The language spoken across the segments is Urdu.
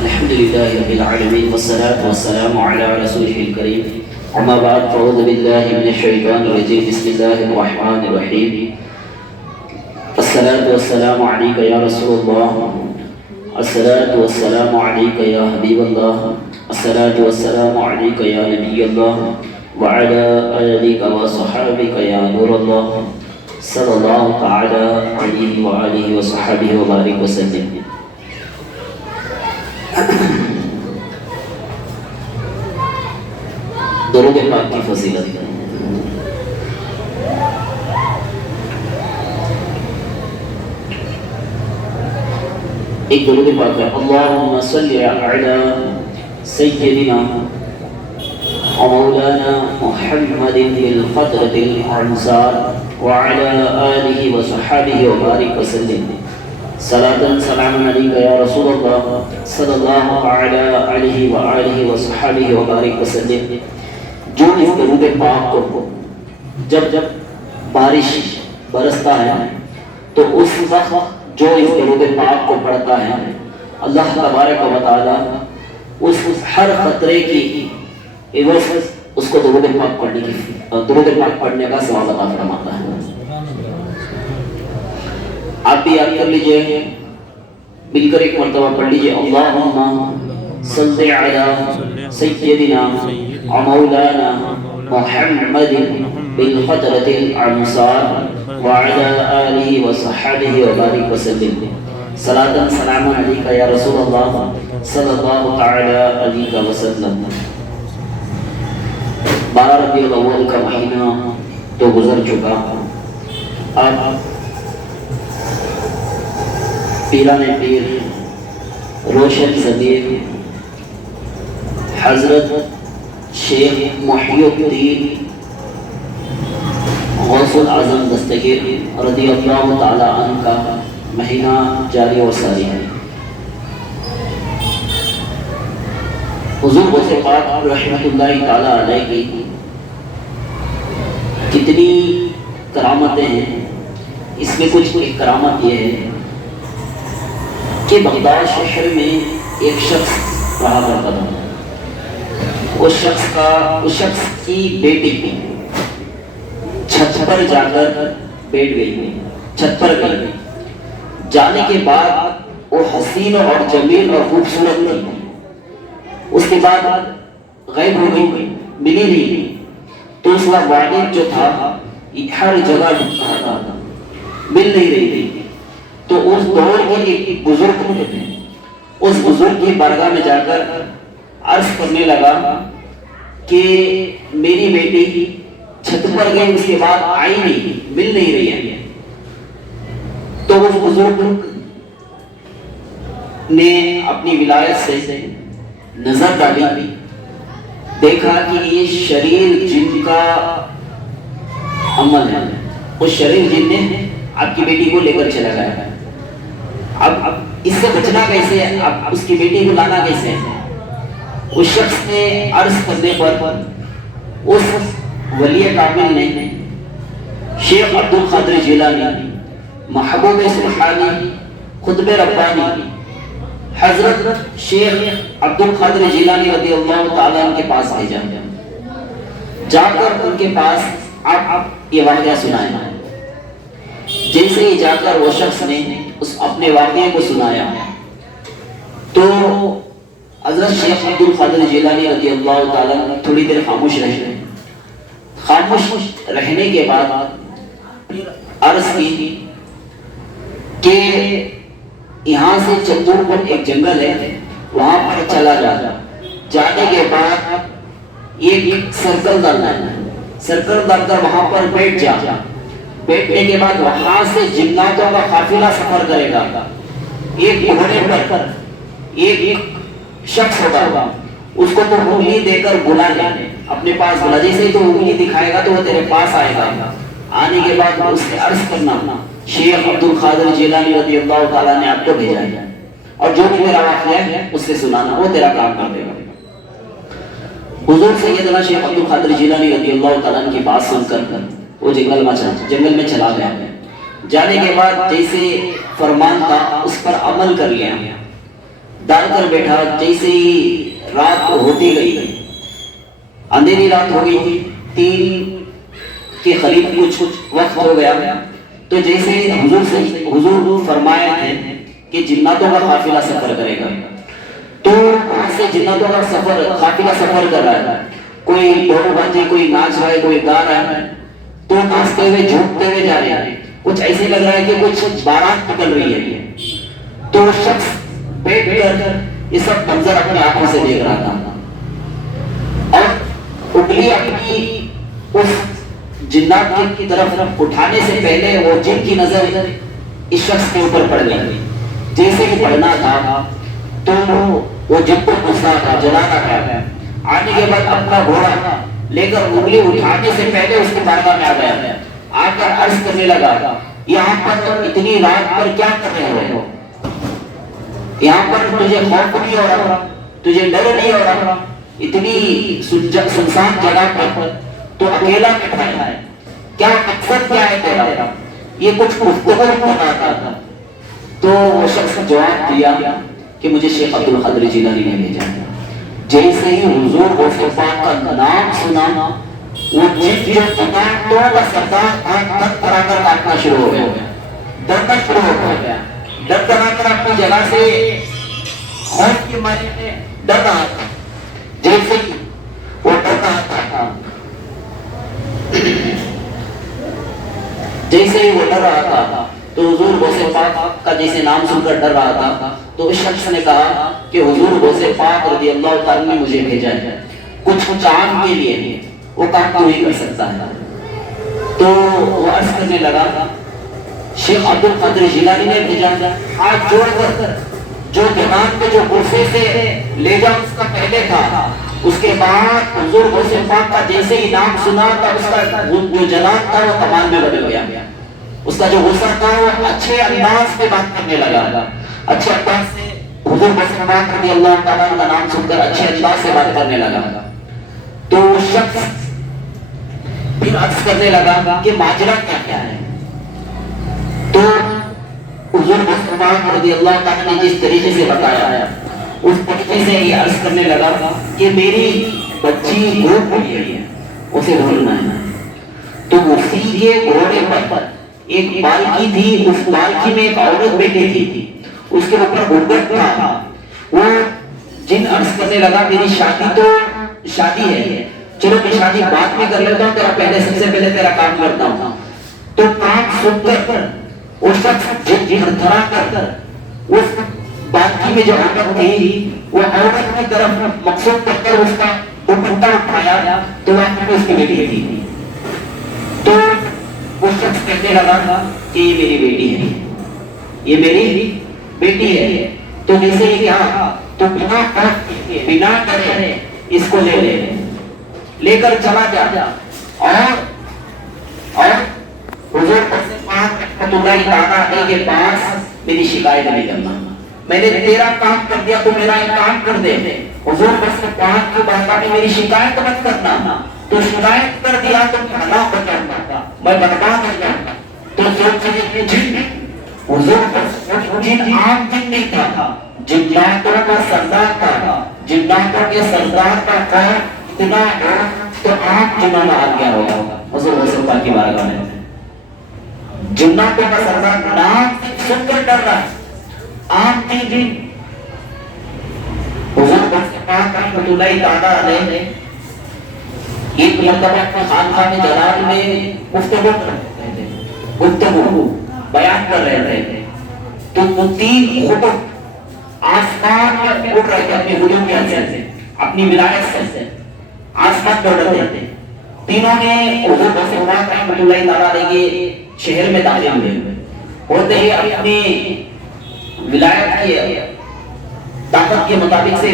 الحمد لله رب العالمين والصلاة والسلام على رسوله الكريم أما بعد فأعوذ بالله من الشيطان الرجيم بسم الله الرحمن الرحيم الصلاة والسلام عليك يا رسول الله الصلاة والسلام عليك يا حبيب الله الصلاة والسلام عليك يا نبي الله وعلى آلك وصحابك يا نور الله صلى الله تعالى عليه وآله وصحبه وبارك وسلم. درود پاک کی فضیلت ایک درود پاک ہے اللہم صلی علی سیدنا ومولانا محمد بالقدرة العنصار وعلى آلہ وصحبہ وبارک وسلم. صلاة سلام علیکہ یا رسول اللہ صلی اللہ علیہ وآلہ وصحبہ وبارک وسلم. جو اس درود پاک کو جب بارش برستا ہے تو اس وقت جو اس درود پاک کو پڑھتا ہے اللہ تبارک و تعالی اس ہر خطرے کی عوض اس کو درود پاک پڑھنے کا ثواب عطا فرماتا ہے. آپ بھی یاد کر لیجئے, مل کر ایک مرتبہ پڑھ لیجئے اللہم صلی علی سیدنا ومولانا محمد بالقدرة العنصار وعلى آلہ وصحبہ وبارک وسلم. صلاة سلام علیکہ یا رسول اللہ صلی اللہ علیہ وسلم. 12 ربیع الاول کا مہینہ تو گزر چکا. اب پیران پیر روشن ضمیر حضرت شیخ محی الدین غوث الاعظم دستگیر رضی اللہ تعالی عنہ کا مہینہ جاری و ساری ہے. حضور غوث پاک رحمۃ اللہ تعالی علیہ کی کتنی کرامتیں ہیں. اس میں کچھ ایک کرامت یہ ہے کہ بغداد شہر میں ایک شخص رہا کرتا تھا. اس شخص کی بیٹی چھت پر جا کر بیٹھ گئی. چھت پر گئی, جانے کے بعد وہ حسین اور جمیل اور خوبصورت تھی. اس کے بعد غائب ہو گئی, ملی نہیں. تو اس کا والد جو تھا ہر جگہ ڈھونڈ رہا تھا, مل نہیں رہی تھی. تو اس دور کے ایک بزرگ تھے, اس بزرگ کی بارگاہ میں جا کر عرض کرنے لگا کہ میری بیٹی چھت پر گئی, اس کے بعد آئی نہیں, مل نہیں رہی ہے. تو اس بزرگ نے اپنی ولایت سے نظر ڈالی, دیکھا کہ یہ شریر جن کا عمل ہے. اس شریر جن نے آپ کی بیٹی کو لے کر چلا گیا. اب اس سے بچنا کیسے ہے, اب اس کی بیٹی کو لانا کیسے ہے. اس شخص نے عرض کرنے پر اس ولی کامل نے شیخ عبد القادر جیلانی, محبوب سبحانی, قطب ربانی حضرت شیخ عبد القادر جیلانی رضی اللہ تعالیٰ عنہ کے پاس بھیجا. جا کر ان کے پاس آپ یہ واقعہ سنایا. جیسے ہی جا کر وہ شخص نے اس اپنے واقعے کو سنایا تو حضرت شیخ عبد القادر جیلانی رضی اللہ تعالیٰ تھوڑی دیر خاموش رہے. خاموش رہنے کے بعد عرض کی کہ یہاں سے چندور پر ایک جنگل ہے, وہاں پر چلا جا. جانے کے بعد ایک سرکل ڈالنا ہے, سرکل ڈال کر وہاں پر بیٹھ جا. بیٹھنے کے بعد وہاں سے جناتوں کا قافلہ سفر کرے گا. ایک گھوڑے پر ایک شخص ہوگا, اس کو تو انگلی دے کر بلا لے, اپنے پاس بلا. جیسے ہی تو انگلی دکھائے گا تو وہ تیرے پاس آئے گا. آنے کے بعد اس سے عرض کرنا شیخ عبد القادر جیلانی رضی اللہ تعالیٰ نے آپ کو بھیجا ہے, اور جو بھی میرا واقعہ ہے اس سے سنانا, وہ تیرا کام کر دے گا. حضور سیدنا شیخ عبد القادر جیلانی رضی اللہ تعالیٰ عنہ کی بات سن کر وہ جنگل میں چلا گیا. جانے کے بعد جیسے فرمان تھا اس پر عمل کر لیا. ڈال کر بیٹھا. جیسے ہی رات ہوتی گئی, اندھیری رات ہو گئی, 3 کے قریب کچھ وقت ہو گیا, تو جیسے حضور فرمائے تھے کہ جناتوں کا قافلہ سفر کرے گا, تو وہاں سے جناتوں کا قافلہ سفر کر رہا ہے. کوئی ڈھول بجے, کوئی ناچ رہا ہے, کوئی گا رہا ہے, تو ناچتے ہوئے جھومتے ہوئے جا رہے ہیں. کچھ ایسے لگ رہا ہے کہ کچھ بارات نکل رہی ہے. تو شخص بیٹھ کر یہ سب منظر اپنی آنکھوں سے دیکھ رہا تھا, اور انگلی اپنی اس جنات کی طرف اٹھانے سے پہلے وہ جن کی نظر اس شخص کے اوپر پڑ گئی. جیسے ہی پڑھنا تھا تو وہ جن کو غصہ تھا, جلانا تھا. آنے کے بعد اپنا گھوڑا لے کر انگلی اٹھانے سے پہلے اس کے بارگاہ میں آ گیا, آ کر عرض کرنے لگا, یہاں پر اتنی رات پر کیا کر رہے ہو؟ یہاں پر تجھے خوف نہیں ہو رہا, تجھے ڈر نہیں ہو رہا؟ اتنی سنسان جگہ پر تو اکیلا بیٹھا ہے, کیا مقصد کیا ہے تیرا؟ یہ کچھ گفتگو کر رہا تھا. تو وہ شخص جواب دیا کہ مجھے شیخ عبد القادر جیلانی نے بھیجا. جیسے ہی حضور غوث پاک کا نام سنا, وہ جن جو جناتوں کا سردار تھر تھرا کر کانپنا شروع ہو گیا, ڈرنا شروع ہو گیا. ڈر ڈرا کر اپنی جگہ سے خوف کے مارے میں ڈر رہا تھا. جیسے ہی وہ ڈر رہا تھا, جیسے ہی وہ ڈر رہا تھا, تو حضور غوث پاک کا جیسے نام سن کر ڈر رہا تھا, تو اس شخص نے کہا کہ حضور غوث پاک رضی اللہ تعالیٰ نے مجھے بھیجا ہے کچھ کام کے لیے, وہ کام تو نہیں کر سکتا ہے. تو وہ عرض کرنے لگا, شیخ عبد القادر جیلانی نے بھیجا, ہاتھ جوڑ کر جو دماغ میں جو غرفے سے لے جا اس کا پہلے تھا. اس کے بعد حضور غوث پاک کا جیسے ہی نام سنا تھا, اس کا جو جلال تھا وہ کمال میں بدل گیا. اس کا جو غصہ تھا وہ اچھے انداز میں بات کرنے لگا, اچھے انداز سے حضور غوث پاک رضی اللہ تعالیٰ کا نام سن کر اچھے انداز سے بات کرنے لگا. تو شخص پھر عرض کرنے لگا کہ ماجرا کیا ہے. تو حضور غوث پاک رضی اللہ تعالیٰ نے جس طریقے سے بتایا, اس طریقے سے یہ عرض کرنے لگا کہ میری بچی بھوک ہوئی ہے, اسے ڈھونڈنا ہے. تو اسی کے گھوڑے پر ایک پالکی تھی, اس پالکی میں ایک عورت بیٹھی تھی, اس کے اوپر گھونگھٹ تھا. وہ جن عرض کرنے لگا میری شادی ہے, چلو میں شادی بعد میں کر لیتا ہوں, تیرا پہلے سب سے پہلے تیرا کام کرتا ہوں. تو کام سن کر وہ شخص جن تھرا کر اس پالکی میں جو عورت تھی وہ عورت کی طرف مقصود کر کر اس کا دوپٹہ اٹھایا, تو وہاں پہ اس کی بیٹی تھی. تو وہ شخص کہنے لگا کہ یہ میری بیٹی ہے, یہ میری بیٹی ہے. تو جیسے ہی کہا تو بنا ڈرے اس کو لے کر چلا جا, اور حضور پاک رحمۃ اللہ تعالیٰ علیہ کے پاس میری شکایت نہیں کرنا, میں نے تیرا کام کر دیا تو میرا ایک کام کر دے. حضور پاک کی بارگاہ میں میری شکایت مت کرنا, تو شکایت کر دیا تو بھلا ہو جاؤں گا, میں برباد ہو جاؤں گا. تو سوچے جن حضور جن عام جن نہیں تھا, جناتوں کا سردار تھا. جناتوں کے سردار کا کام اتنا ہو تو عام جنوں آ گیا ہوگا. حضور غوث پاک کی بارگاہ میں جناتوں کا سردار نام سن کر ڈر رہا ہے, عام جن. حضور غوث پاک رحمۃ اللہ تعالیٰ علیہ ایک مرتبہ خانقاہ جلال میں گفتگو بیان کر رہے تھے, تو وہ 3 خطب آسمان میں اڑ رہے تھے اپنی غلوم کی حیثیت سے, اپنی ولایت سے آسمان میں اڑ رہے تھے. تینوں نے حضور غوث پاک رحمۃ اللہ تعالیٰ علیہ کے شہر میں داخل ہوئے, ہوتے ہی اپنی ولایت کی طاقت کے مطابق سے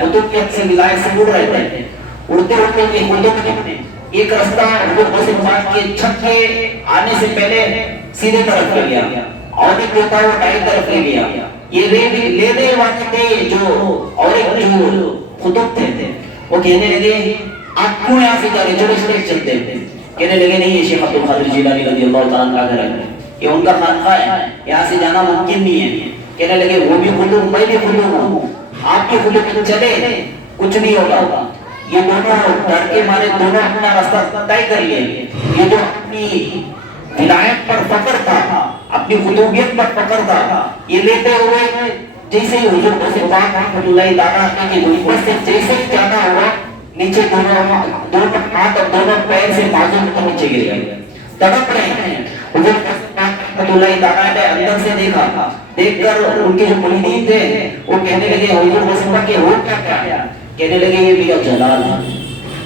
خطوبیت سے ولایت سے اڑ رہے تھے. اڑتے اڑتے یہ خطوب نے ایک رستہ حضور غوث پاک کے چھت کے آنے سے پہلے سیدھے طرف لے لیا, اور ایک ہوتا ہے وہ دائیں طرف لے لیا. یہ لینے والے تھے اور ایک جو خطوب تھے وہ کہنے لگے آپ کیوں یہاں سے جا رہے, چلو اس طرف چلتے ہیں. کہنے لگے نہیں, یہ شیخ عبد القادر جیلانی رضی اللہ تعالیٰ عنہ کا گھر ہے, یہ ان کا خانقاہ ہے, یہاں سے جانا ممکن نہیں ہے. کہنے لگے وہ بھی خطوب میں بھی خطوب ہوں، آپ کی خطوب چلے کچھ نہیں ہوگا. یہ دونوں ڈر کے مارے دونوں اپنا راستہ طے کر لیے. یہ جو اپنی ولایت پر فخر تھا، اپنی خطوبیت پر فخر تھا، یہ لیتے ہوئے جیسے ہی حضور غوث پاک رحمۃ اللہ تعالیٰ کی نسبت سے جیسے ہی جانا ہوا، نیچے دونوں ہاتھ اور دونوں پیر سے معذور کر نیچے گر گئے، تڑپ رہے ہیں. حضور رحمۃ اللہ تعالیٰ نے اندر سے دیکھا، دیکھ کر ان کے جو مریدین تھے وہ کہنے لگے حضور غوث پاک کے ہو کیا؟ کہنے لگے یہ میرا جلال ہے،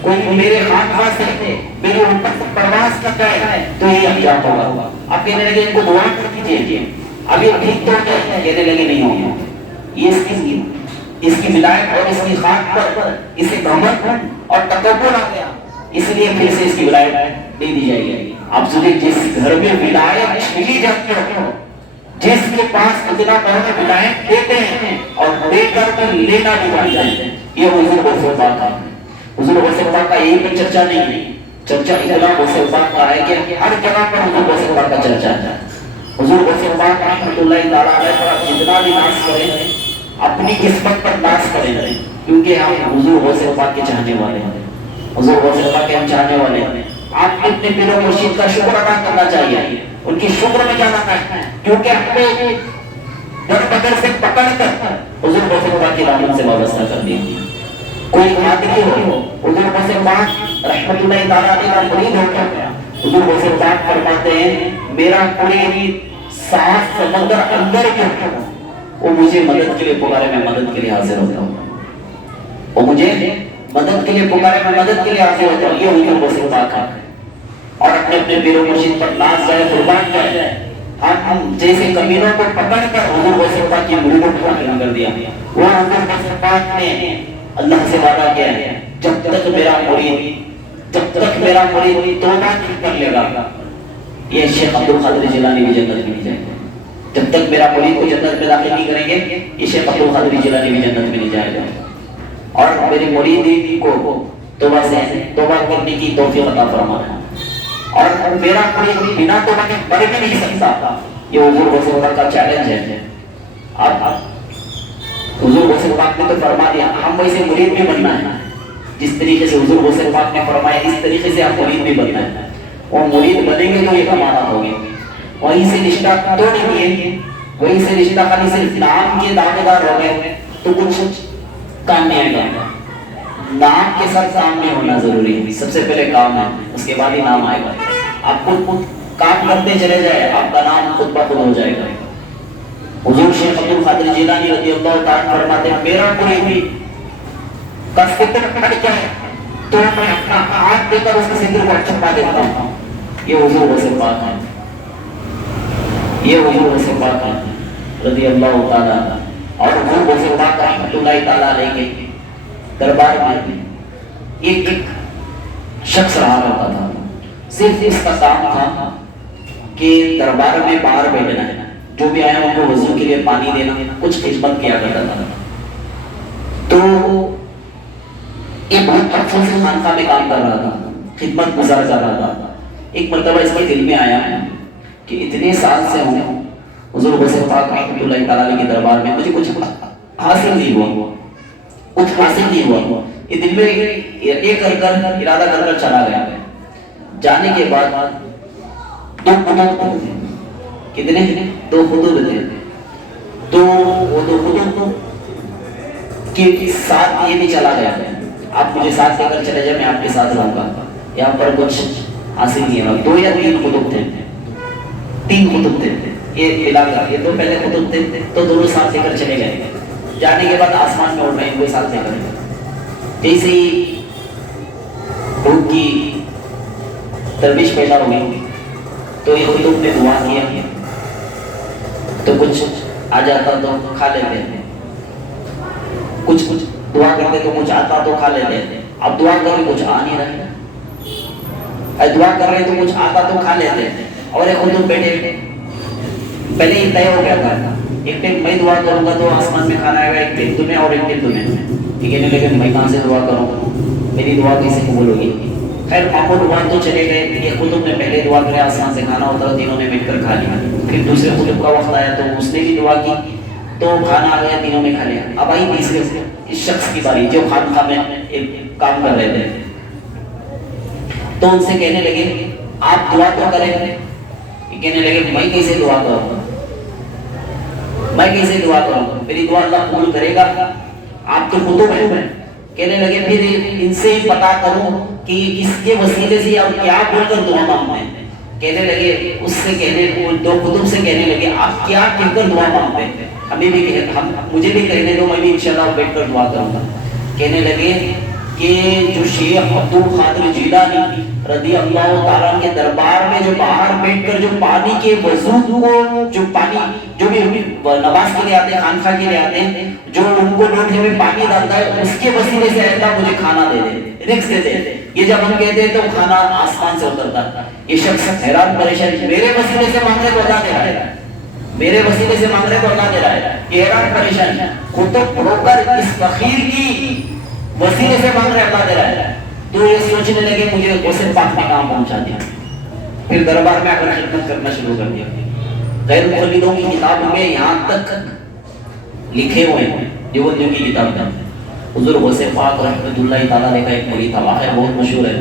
کوئی میرے خانقاہ سے میرے اوپر سے پرواز کر رہا ہے تو یہ انجام ہوگا. اب کہنے لگے ان کو دعا کر دیجیے، اب یہ ٹھیک تو ہے؟ کہنے لگے نہیں ہوگا. یہ اس کی ولایت اور اس کی خاک پر اسے گھمنڈ اور تکبر آ گیا، اس لیے پھر سے اس کی ولایت نہیں دی جائے گی. آپ سنیں، جس گھر میں ولایت چھینی جاتی ہو، جس کے پاس اتنا بڑا ولایت دیتے ہیں اور دے کر تو لینا بھی جانتے ہیں، یہ حضور غوث پاک کا. حضور غوث پاک کا یہی پر چرچا نہیں ہے، چرچا اتنا غوث پاک کا ہے کہ ہر جگہ پر حضور غوث پاک کا چرچا ہے. حضور غوث پاک رحمۃ اللہ تعالیٰ علیہ پر جتنا بھی ناز کریں، اپنی قسمت پر ناز کریں، کیونکہ ہم حضور غوث پاک کے چاہنے والے ہیں، حضور غوث پاک کے ہم چاہنے والے ہیں. آپ اپنے پیر و مرشد کا شکر ادا کرنا چاہیے، ان کی شکر میں جانا ہے، کیونکہ ہمیں در بدر سے پکڑ کر حضور غوث پاک کی رحمت سے وابستہ کر دیا. کوئی قادری ہو، حضور غوث پاک رحمۃ اللہ تعالیٰ علیہ کا مرید ہو گیا، حضور غوث پاک فرماتے ہیں میرا پوری سانس سمندر اندر کے وہ مجھے مدد کے لیے پکارے، میں مدد کے لیے حاضر ہوتا ہوں. وہ مجھے مدد کے لیے پکارے، میں مدد کے لیے حاضر ہوتا ہوں. یہ حضور غوث پاک ہے. اور اپنے اپنے پیر و مرشد پر ناز جائے، قربان جائے. ہم جیسے کمینوں کو پکڑ کر حضور غوث پاک کی مریدوں کو حاضر کر دیا. وہ حضور غوث پاک نے اللہ سے وعدہ کیا ہے، جب تک میرا مرید توبہ نہیں کر لے گا، یہ شیخ عبد القادر جیلانی بھی جنت میں نہیں جائیں گے. جب تک میرا مرید کو جنت میں داخل نہیں کریں گے، یہ شیخ عبد القادر جیلانی بھی جنت میں نہیں جائے گا. اور میرے مرید کو توبہ کرنے کی توفیق عطا فرمانا. اور میرا مرید بنا توبہ کے مر بھی نہیں سکتا، یہ حضور غوث پاک کا چیلنج ہے. حضور غوث پاک نے تو فرما دیا، ہم ویسے مرید بھی بننا ہے، جس طریقے سے حضور غوث پاک نے فرمایا اس طریقے سے آپ مرید بھی بننا ہے. وہ مرید بنیں گے تو یہ کمانا ہوگی. وہیں سے رشتہ توڑ دیے، وہیں سے رشتہ خالی صرف نام کے دعوے دار ہو گئے تو کچھ کام نہیں آئے گا. نام کے ساتھ کام نہیں ہونا ضروری ہے، سب سے پہلے کام ہے، اس کے بعد ہی نام آئے گا. آپ خود کام کرتے چلے جائے، آپ کا نام خود بخود ہو جائے گا. حضور شیخ عبد القادر جیلانی رضی اللہ تعالیٰ فرماتے ہیں میرا مرید کا ستر کٹ جائے تو میں اپنا ہاتھ دے کر اس کے ستر کو چھپا دیتا ہوں. یہ حضور غوث پاک ہے، یہ حضور غوث پاک ہے رضی اللہ تعالیٰ. اور حضور غوث پاک رحمۃ اللہ تعالیٰ علیہ کے دربار میں ایک شخص رہا کرتا تھا، صرف اس کا کام تھا کہ دربار میں باہر بیٹھنا ہے، جو بھی آیا ان کو وضو کے لیے پانی دینا، کچھ خدمت کیا کرتا تھا. تو یہ بہت عرصے سے خانقاہ میں کام کر رہا تھا، خدمت گزار کر رہا تھا. ایک مرتبہ اس کے دل میں آیا کہ اتنے سال سے ہوں حضور غوث پاک رحمۃ اللہ تعالیٰ کے دربار میں مجھے کچھ حاصل نہیں ہوا، کچھ حاصل نہیں ہوا. یہ دل میں ایک ارادہ کر کر چلا گیا. جانے کے بعد دو خطوط تھے، کتنے؟ دو خطوط تھے. تو وہ دو خطوط کے ساتھ یہ بھی چلا گیا، آپ مجھے ساتھ لے کر چلے جائیں، میں آپ کے ساتھ رہوں گا. یہاں پر کچھ حاصل نہیں ہوا. 2 یا 3 خطوط تھے، 3 خطوط تھے. یہ علاقہ یہ 2 پہلے خطوط تھے تو دونوں ساتھ لے کر چلے گئے. جانے کے بعد آسمان میں اڑ رہے ہیں، کوئی ساتھ لے کر. جیسے ہی بھوک کی تربیش پیدا ہو گئی تو یہ خطوط نے دعا کیا تو کچھ آ جاتا تو کھا لیتے ہیں، کچھ دعا کرتے تو کچھ آتا تو کھا لیتے ہیں. اب دعا کر رہے کچھ آ نہیں رہے، دعا کر رہے تو کچھ آتا تو کھا لیتے ہیں. اور ایک خطوط بیٹھے پہلے ہی طے ہو گیا تھا، ایک ٹائم میں دعا کروں گا تو آسمان میں کھانا آئے گا، ایک ٹائم تمہیں اور ایک ٹائم تمہیں. ٹھیک ہے، لیکن میں کہاں سے دعا کروں، میری دعا کیسے قبول ہوگی؟ خیر معمول ہوا تو چلے گئے. یہ خطوط نے پہلے دعا کرے، آسمان سے کھانا ہوتا، تینوں نے مل کر کھا لیا. پھر دوسرے خطوط کا وقت آیا تو اس نے بھی دعا کی تو کھانا آ گیا، تینوں میں کھا لیا. اب آئی تیسرے اس شخص کی باری جو خانقاہ میں ایک کام کر رہے تھے. تو ان سے کہنے لگے آپ دعا تو کریں. یہ کہنے لگے میں کیسے دعا کروں، میں کیسے دعا کروں، میری دعا اللہ قبول کرے گا، آپ تو خطب ہیں. کہنے لگے پھر ان سے ہی پتا کروں کہ اس کے وسیلے سے آپ کیا بول کر دعا مانگتے ہیں. کہنے لگے اس سے کہنے دو خطب سے کہنے لگے آپ کیا کہہ کر دعا مانگتے ہیں، ہمیں بھی مجھے بھی کہنے دو، میں بھی انشاءاللہ بیٹھ کر دعا کروں گا. کہنے لگے کہ جو شیخ عبد القادر جیلانی رضی اللہ تعالیٰ کے دربار میں جو باہر بیٹھ کر جو پانی کے وضو کو جو پانی جو بھی نماز کے لیے آتے ہیں، خانقاہ کے لیے آتے ہیں، جو ان کو لوٹے میں پانی ڈالتا ہے، اس کے وسیلے سے اللہ مجھے کھانا دے دے، رزق دے دے. یہ جب ہم کہتے ہیں تو کھانا آسمان سے اترتا. یہ شخص حیران پریشان، میرے وسیلے سے مانگ رہے تو اللہ دے رہا ہے، میرے وسیلے سے مانگ رہے تو اللہ دے رہا ہے. یہ حیران پریشان خود پڑھ کر اس فقیر کی وسیلے سے مانگ رہے اللہ دے رہا ہے. تو یہ سوچنے لگے مجھے غوث پاک نے کام پہنچا دیا. پھر دربار میں آ کر خدمت کرنا شروع کر دیا. غیر مقلدوں کی کتابوں میں یہاں تک لکھے ہوئے ہیں، دیوبندیوں کی کتاب میں حضور غوث پاک رحمۃ اللہ تعالیٰ علیہ کا ایک مرید تھا، واقعہ بہت مشہور ہے.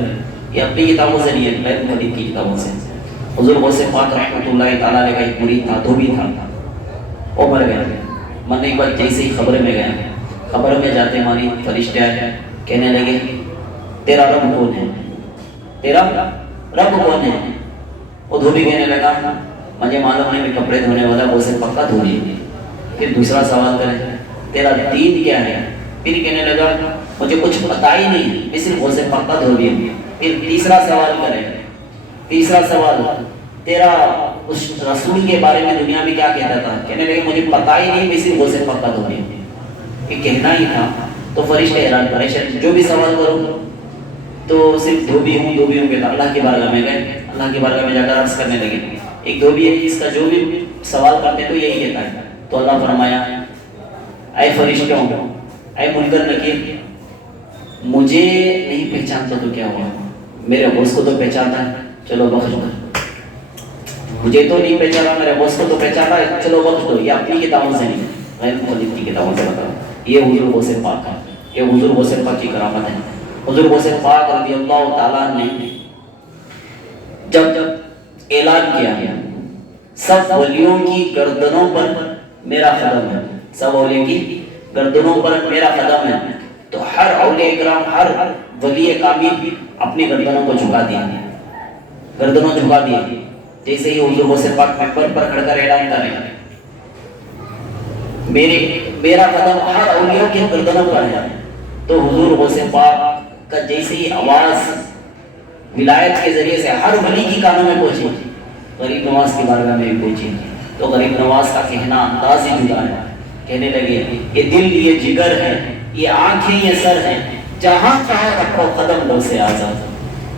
یہ اپنی کتابوں سے نہیں ہے، غیر مقلد کی کتابوں سے. حضور غوث پاک رحمۃ اللہ تعالیٰ علیہ کا ایک مرید تھا، دھوبی تھا، وہ مر گیا. مرنے کے بعد جیسے ہی خبر میں گیا، خبر میں جاتے ہماری فرشتے آئے، کہنے لگے تیرا رب کون ہے، تیرا رب کون ہے. وہ دھوبی کہنے لگا مجھے معلوم نہیں، میں کپڑے دھونے والا غوث پاک کا دھوبی. پھر دوسرا سوال کرے تیرا دین کیا ہے. پھر کہنے لگا مجھے کچھ پتا ہی نہیں، میں صرف غوث پاک کا دھوبی ہوں. پھر تیسرا سوال کرے، تیسرا سوال تیرا اس رسول کے بارے میں دنیا میں کیا کہتا تھا. کہنے لگے مجھے پتا ہی نہیں، میں صرف غوث پاک کا دھوبی ہوں. یہ کہنا ہی تھا. تو فرشتے حیران پریشان، جو بھی سوال کرو تو صرف دھوبی ہوں دھوبی ہوں کہتا. اللہ کی بارگاہ میں گئے، اللہ کی بارگاہ میں جا کر عرض کرنے لگے ایک دھوبی ہے، اس کا جو بھی سوال کرتے تو یہی کہتا ہے. تو اللہ فرمایا اے فرشتوں، اے منکر نکیر، مجھے نہیں پہچانتا تو کیا ہوا، میرے غوث کو تو پہچانتا ہے، چلو بخش دو. مجھے تو نہیں پہچانا، میرے غوث کو تو پہچانا ہے، چلو بخش دو. یہ اپنی کتابوں سے نہیں، غیر مقلد کی کتابوں سے بتاؤ. یہ حضور غوث پاک ہے، یہ حضور غوث پاک کی کرامت ہے. حضور غوث پاک رضی اللہ تعالیٰ نے جب اعلان کیا سب ولیوں کی گردنوں پر میرا قدم ہے، سب ولیوں کی گردنوں پر میرا قدم ہے، تو ہر اولیاء اکرام، ہر ولی کامل اپنی گردنوں کو جھکا دیا، گردنوں جھکا دیا. جیسے ہی حضور غوث پاک منبر پر کھڑ کر اعلان کرے میرا قدم ہر اولیاء کے گردنوں پر ہے، تو حضور غوث پاک کا جیسے ہی آواز ولایت کے ذریعے سے ہر ولی کی کانوں میں پہنچی، غریب نواز کی بارگاہ میں بھی پہنچی. تو غریب نواز کا کہنا انداز ہی جدا ہے. کہنے لگے یہ دل یہ جگر ہے، یہ آنکھیں یہ سر ہے، جہاں چاہو رکھو قدم غوث اعظم.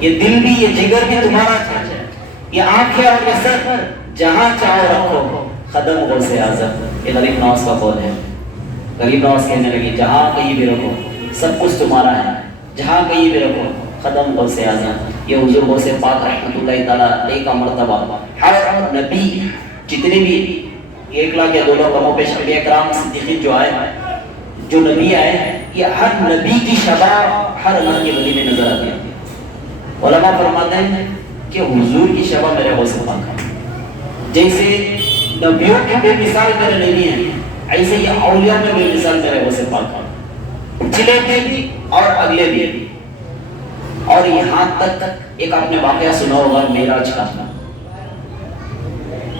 یہ دل بھی یہ جگر بھی تمہارا ہے، یہ آنکھیں اور یہ سر جہاں چاہو رکھو قدم غوث اعظم. یہ غریب نواز کا قول ہے. غریب نواز کہنے لگی جہاں کہیں بھی رکھو سب کچھ تمہارا ہے، جہاں کہیں بھی رکھو قدم غوث اعظم. یہ حضور غوث پاک رحمۃ اللہ تعالیٰ علیہ کا مرتبہ ہر نبی جتنے بھی 1 لاکھ یا 2 لاکھ کموں پہ انبیاء کرام صدیقین جو آئے، جو نبی آئے، یہ ہر نبی کی شبہ ہر اللہ کے ولی میں نظر آتی ہے. علماء فرماتے ہیں کہ حضور کی شبہ میرے غوث پاک ہے. جیسے نبیوں کی بے مثال میرے نبی ہیں، ایسے ہی اولیاء میں بے مثال میرے غوث پاک ہے، پچھلے بھی اور اگلے بھی. اور یہاں تک ایک آپ نے واقعہ سنا ہوگا معراج کا.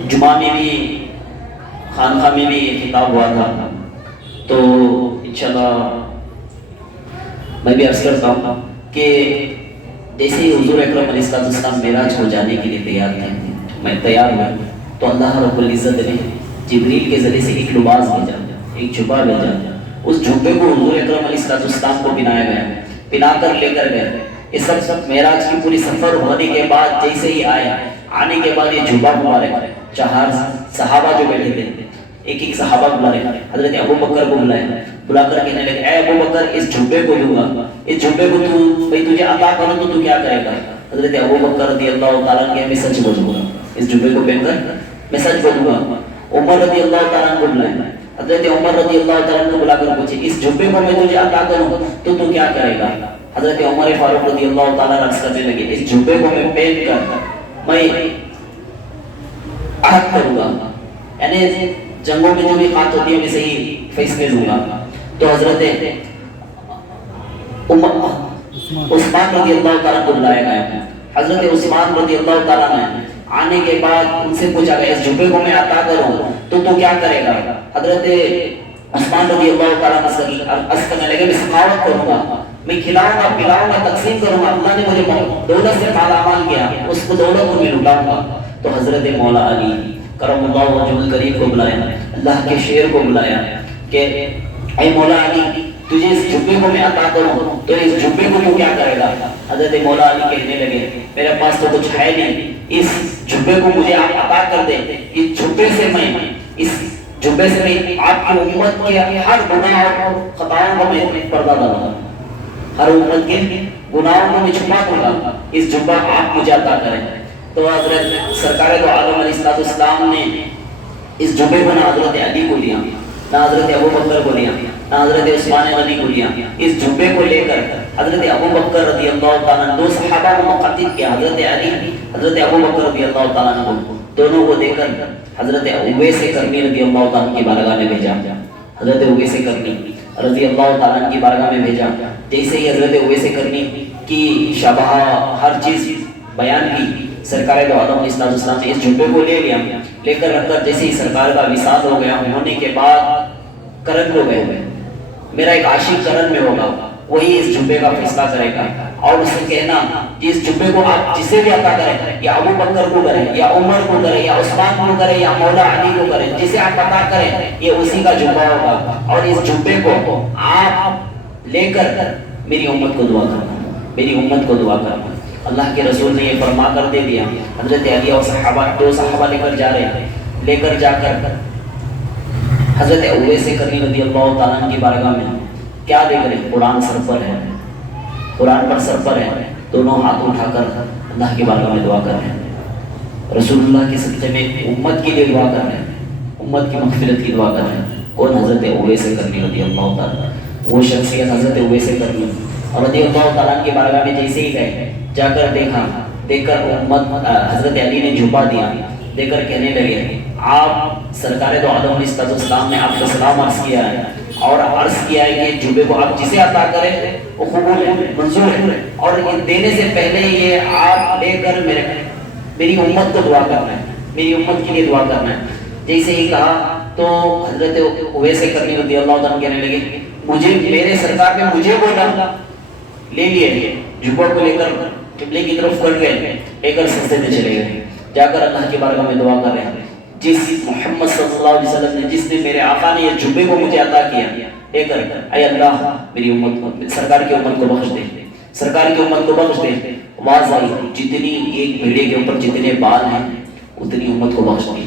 جمعہ میں بھی خانقاہ میں بھی خطاب ہوا تھا. تو انشاءاللہ میں بھی عرض کرتا ہوں کہ جیسے ہی حضور اکرم علیہ السلام معراج ہو جانے کے لیے تیار تھے، میں تیار ہوا، تو اللہ رب العزت نے جبریل کے ذریعے سے ایک لباس بھیجا، ایک جبہ بھیجا. اس جبے کو حضور اکرم علیہ السلام کو پہنایا گیا، پہنا کر لے کر گئے. یہ سب معراج کی پوری سفر ہونے کے بعد جیسے ہی آنے کے بعد یہ جبہ مبارک 4 صحابہ جو بیٹھے تھے، ایک صحابہ بلائے، حضرت ابو بکر کو بلا کر کہنے لگے اے ابو بکر اس جبے کو دوں گا، اس جبے کو تجھے عطا کروں تو تو کیا کرے گا. حضرت ابو بکر رضی اللہ تعالیٰ عنہ میں سچ بولوں گا، اس جبے کو پہن کر میں سچ بولوں گا. عمر رضی اللہ تعالیٰ عنہ کو بلائے، حضرت عمر رضی اللہ تعالیٰ عنہ کو بلا کر پوچھے اس جبے کو میں تجھے عطا کروں تو کیا کرے گا؟ حضرت عمر فاروق رضی اللہ تعالیٰ عرض کرنے لگے اس جبے کو میں پہن کر میں عہد کروں گا، یعنی جنگوں میں جو بھی بات ہوتی ہے میں صحیح فیصلے لوں گا۔ تو حضرت عثمان رضی اللہ تعالیٰ کو بلایا گیا۔ حضرت عثمان رضی اللہ تعالیٰ نے آنے کے بعد ان سے پوچھا گیا اس جبے کو میں عطا کروں تو کیا کرے گا؟ حضرت عثمان رضی اللہ تعالیٰ نے عرض کرنے لگے میں سخاوت کروں گا، میں کھلاؤں گا پلاؤں گا تقسیم کروں گا، اللہ نے مجھے دولت سے مالا مال کیا اس کو دولت کو میں لٹاؤں گا۔ تو حضرت مولا علی کرم اللہ وجہ الکریم کو بلایا، اللہ کے شیر کو بلایا کہ اے مولا علی تجھے اس جبے کو میں عطا کروں تو اس جبے کو تو کیا کرے گا؟ حضرت مولا علی کہنے لگے میرے پاس تو کچھ ہے نہیں، اس جبے کو مجھے آپ عطا کر دیں، اس جبے سے میں آپ کی امت کے ہر گناہ اور خطاؤں کو میں پردہ ڈالوں گا، ہر امت کے گناہوں کو میں چھپا دوں گا، اس جبہ آپ مجھے عطا کریں۔ تو حضرت سرکار دو عالم علیہ السلام نے اس جبے کو نہ حضرت علی کو دیا، نہ حضرت ابو بکر کو دیا، نہ حضرت عثمان غنی کو دیا۔ اس جبے کو لے کر حضرت ابو بکر رضی اللہ تعالیٰ نے دو صحابہ کو مخاطب کیا، حضرت علی حضرت ابو بکر رضی اللہ تعالیٰ عنہ، دونوں کو دے کر حضرت اویس کرنی رضی اللہ تعالیٰ کی بارگاہ میں بھیجا۔ حضرت اویس کرنی رضی اللہ تعالیٰ کی بارگاہ میں بھیجا۔ جیسے ہی حضرت اویس کرنی کی شبہ ہر چیز بیان کی، سرکار دو عالم علیہ السلام نے اس جبے کو لے لیا، لے کر رکھ کر جیسے ہی سرکار کا وصال ہو گیا، ہونے کے بعد کرن ہو گئے، میرا ایک عاشق کرن میں ہوگا، وہی اس جبے کا فیصلہ کرے گا اور اس سے کہنا کہ اس جبے کو آپ جسے بھی عطا کریں، یا ابو بکر کو کریں یا عمر کو کریں یا عثمان کو کریں یا مولا علی کو کریں، جسے آپ عطا کریں یہ اسی کا جبہ ہوگا، اور اس جبے کو آپ لے کر میری امت کو دعا کرنا، میری امت کو دعا کرنا۔ اللہ کے رسول نے یہ فرما کر دے دیا۔ حضرت علی اور صحابہ دو صحابہ لے کر جا رہے ہیں، لے کر جا کر حضرت اویس کرنی رضی اللہ تعالیٰ عنہ کی بارگاہ میں کیا دیکھ رہے ہیں؟ قرآن سر پر ہے، قرآن پر سر پر ہے، دونوں ہاتھ اٹھا کر اللہ کی بارگاہ میں دعا کر رہے ہیں، رسول اللہ کے صدقے میں امت کے لیے دعا کر رہے ہیں، امت کی مغفرت کی دعا کر رہے ہیں۔ کون؟ حضرت اویس کرنی رضی اللہ تعالیٰ، وہ شخصیت حضرت اویس کرنی رضی اللہ تعالیٰ کی بارگاہ میں جیسے ہی گئے، جا کر دیکھ کر امت حضرت علی نے جھپا دیا، دیکھ کر کہنے لگے آپ سرکار دو عالم علیہ السلام نے آپ کو سلام عرض کیا ہے اور عرض کیا ہے کہ جبے کو آپ جسے عطا کریں وہ قبول ہے، منظور ہے، اور دینے سے پہلے یہ آپ لے کر میری امت کو دعا کرنا ہے، میری امت کے لیے دعا کرنا ہے۔ جیسے ہی کہا تو حضرت اویس کرنی رضی اللہ عنہ کہنے لگے مجھے میرے سرکار نے مجھے بولا، لے لیے جبہ کو لے کر قبلے کی طرف کر گئے، لے کر سجدے میں چلے گئے، جا کر اللہ کی بارگاہ میں دعا کر رہے ہیں جس محمد صلی اللہ علیہ وسلم نے، جس نے میرے آقا نے یہ جبے کو مجھے عطا کیا، لے کر اے اللہ میری امت کو، سرکار کی امت کو بخش دے، سرکار کی امت کو بخش دے۔ آواز آئی جتنی ایک بھیڑے کے اوپر جتنے بال ہیں اتنی امت کو بخش دی۔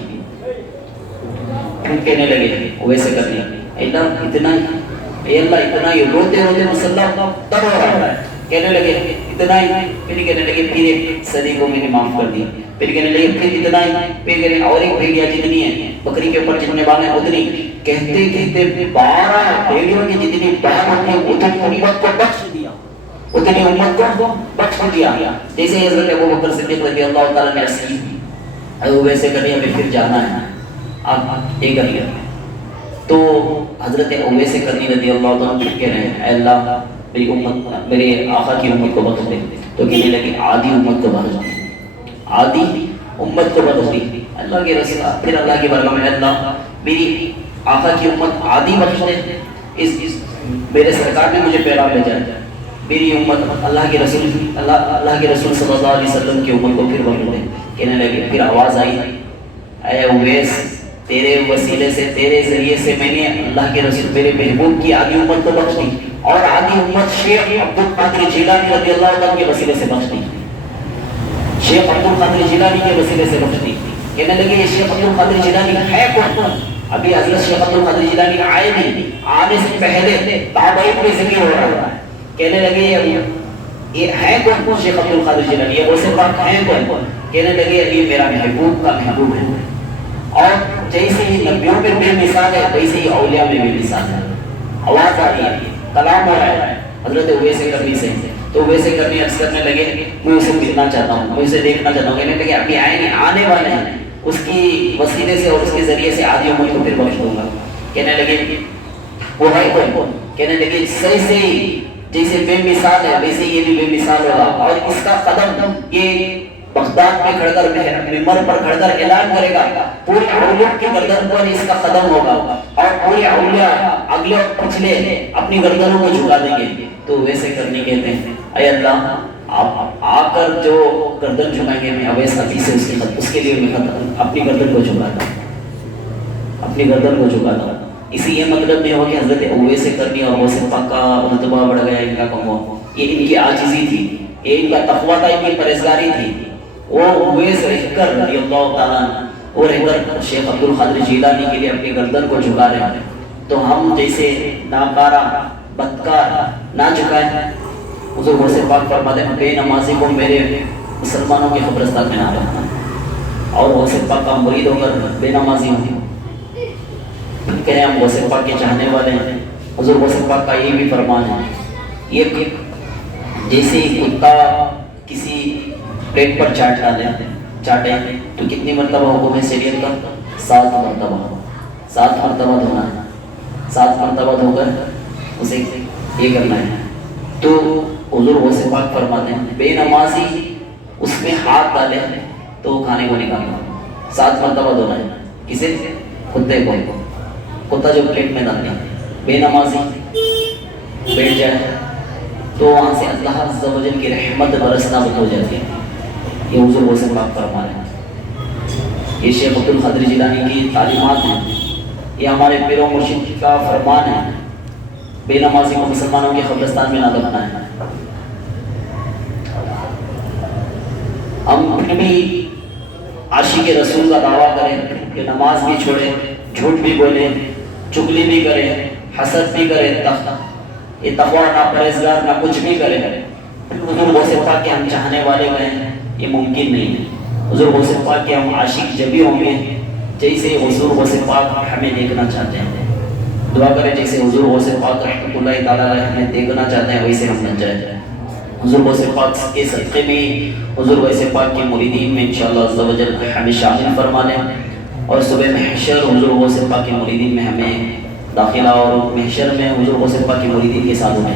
پھر کہنے لگے ویسے کر دیا اللہ اتنا ہی، اے اللہ اتنا ہی، روتے روتے مسلح تب ہو رہا ہے، کہنے لگے اتنا ہی، پھر کہنے لگے پھر ایک صدی کو میں نے معاف کر دی، پھر کہنے لگے پھر اتنا ہی، پھر کہنے اور ایک بھیڑیا جتنی ہے بکری کے اوپر جتنے بال ہیں اتنی، کہتے کہتے 12 بھیڑیوں کی جتنی بال ہوتی ہے اتنی امت کو بخش دیا، اتنی امت کو بخش دیا۔ جیسے حضرت ابو بکر صدیق رضی اللہ تعالیٰ نے عرض کی ویسے کریں ہمیں پھر جانا ہے، آپ یہ کر لیا۔ تو حضرت اویس کرنی رضی اللہ تعالیٰ کہہ رہے ہیں اے اللہ میری امت، میرے آقا کی امت کو بخش دے، تو کہنے لگے آدھی امت کو بخش دی، آدھی امت کو بخش دی۔ اللہ کے رسول پھر اللہ کی بارگاہ میں اللہ میری آقا کی امت آدھی بخش دے، اس میرے سرکار نے مجھے پیغام بھیجا ہے، میری امت اللہ کے رسول صلی اللہ علیہ وسلم کی امت کو پھر بخش دے۔ کہنے لگے پھر آواز آئی اے اویس تیرے وسیلے سے، تیرے ذریعے سے میں نے اللہ کے رسول میرے محبوب کی آدھی امت کو بخش دی، اور آدھی امت شیخ عبد القادر جیلانی رضی اللہ عنہ کے وسیلے سے بخش دی، شیخ عبد القادر جیلانی کے وسیلے سے بخش دی۔ کہنے لگے یہ شیخ عبد القادر جیلانی ہے کون؟ ابھی حضرت شیخ عبد القادر جیلانی آئے نہیں، آنے سے پہلے تابعین میں ذکر ہو رہا ہے۔ کہنے لگے یہ ہے کون شیخ عبد القادر جیلانی، یہ غوث پاک ہیں کون؟ کہنے لگے یہ میرا محبوب کا محبوب ہے، اور جیسے ہی نبیوں میں بے مثال ہے ویسے ہی اولیاء میں بے مثال ہے. آواز آ رہی ہے، کلام ہو رہا ہے حضرت اویس کرنی سے. تو اویس کرنی عرض کرنے لگے میں اسے ملنا چاہتا ہوں، میں اسے دیکھنا چاہتا ہوں. کہنے لگے ابھی آئے نہیں، آنے والے ہیں، اس کی وسیلے سے اور اس کے ذریعے سے آدھی عمر کو پھر بخش دوں گا. کہنے لگے وہ ہے کون؟ کہنے لگے صحیح ہی جیسے بے مثال ہے ویسے یہ بھی بے مثال ہوگا، اور اس کا قدم یہ بغداد میں کھڑ کر ممبر پر کھڑ کر اعلان کرے گا پورے اولیاء کی گردن پر اس کا قدم ہوگا، اور پورے اولیاء اگلے اور پچھلے اپنی گردنوں کو جھکا دیں گے. تو ویسے کرنے کہتے ہیں اے اللہ آپ آ کر جو گردن جھکائیں گے میں اویس حدیث سے اس کے لیے میں اپنی گردن کو جھکاتا ہوں، اپنی گردن کو جھکاتا ہوں. اسی یہ مطلب نہیں ہو کہ حضرت اویس کرنی اور اویس پاک کا مرتبہ بڑھ گیا ان کا کم ہوا. یہ ان کی عاجزی تھی، یہ ان کا تقویٰ تھا، ان کی پرہیزگاری تھی. وہ اویس رہ کر رضی اللہ تعالیٰ وہ رہ کر شیخ عبد القادر جیلانی کے لیے اپنی گردن کو جھکا رہے ہیں. تو ہم جیسے ناکارہ بدکار نہ جھکائیں. حضور غوث پاک فرماتے ہیں بے نمازی کو میرے مسلمانوں کے قبرستان میں نہ رکھنا، اور غوث پاک کا مرید ہو کر بے نمازی ہوں کہیں ہم غوث پاک کے چاہنے والے ہیں. حضور غوث پاک کا یہ بھی فرمان ہے، یہ جیسے کتا کسی پلیٹ پر چاٹے تو کتنی مرتبہ حکم ہے شریعت کا؟ 7 مرتبہ. 7 مرتبہ دھونا ہے، 7 مرتبہ دھو کر اسے یہ کرنا ہے. تو حضور غوث پاک فرماتے ہیں بے نمازی اس میں ہاتھ ڈالے تو کھانے کو نکالنا. 7 مرتبہ دھونا ہے. کسے؟ کتے کو. کتا جو پلیٹ میں ڈالتے ہیں بے نمازی بیٹھ جائے تو وہاں سے اللہ عز و جل کی رحمت برسنا بند ہو جاتی ہے. یہ حضور غوث پاک فرما رہے ہیں. یہ شیخ عبد القادر جیلانی کی تعلیمات ہیں، یہ ہمارے پیر و مرشد کا فرمان ہے. بے نمازی کو مسلمانوں کے قبرستان میں نہ دفنا ہے. ہم پھر بھی عاشق رسول کا دعویٰ کریں کہ نماز بھی چھوڑیں، جھوٹ بھی بولیں، چغلی بھی کریں، حسد بھی کریں، یہ تقویٰ نہ پرہیزگار نہ کچھ بھی کریں، حضور غوث پاک کے ہم چاہنے والے گئے، یہ ممکن نہیں ہے. حضور غوث پاک کے ہم عاشق جبھی ہوں گے جیسے حضور غوث پاک ہمیں دیکھنا چاہتے ہیں. دعا کریں جیسے حضور غوث پاک رحمۃ اللہ تعالیٰ علیہ ہمیں دیکھنا چاہتے ہیں ویسے ہم بن جائیں. حضور غوث پاک کے صدقے میں حضور غوث پاک کے مریدین میں انشاءاللہ عز و جل ہمیں شامل فرما لیں، اور صبح محشر حضور غوث پاک کے مریدین میں ہمیں داخلہ، اور محشر میں حضور غوث پاک کے مریدین کے ساتھ ہوئے.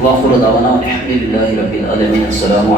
وآخر دعوانا الحمد للہ رب العالمین. السلام علیکم.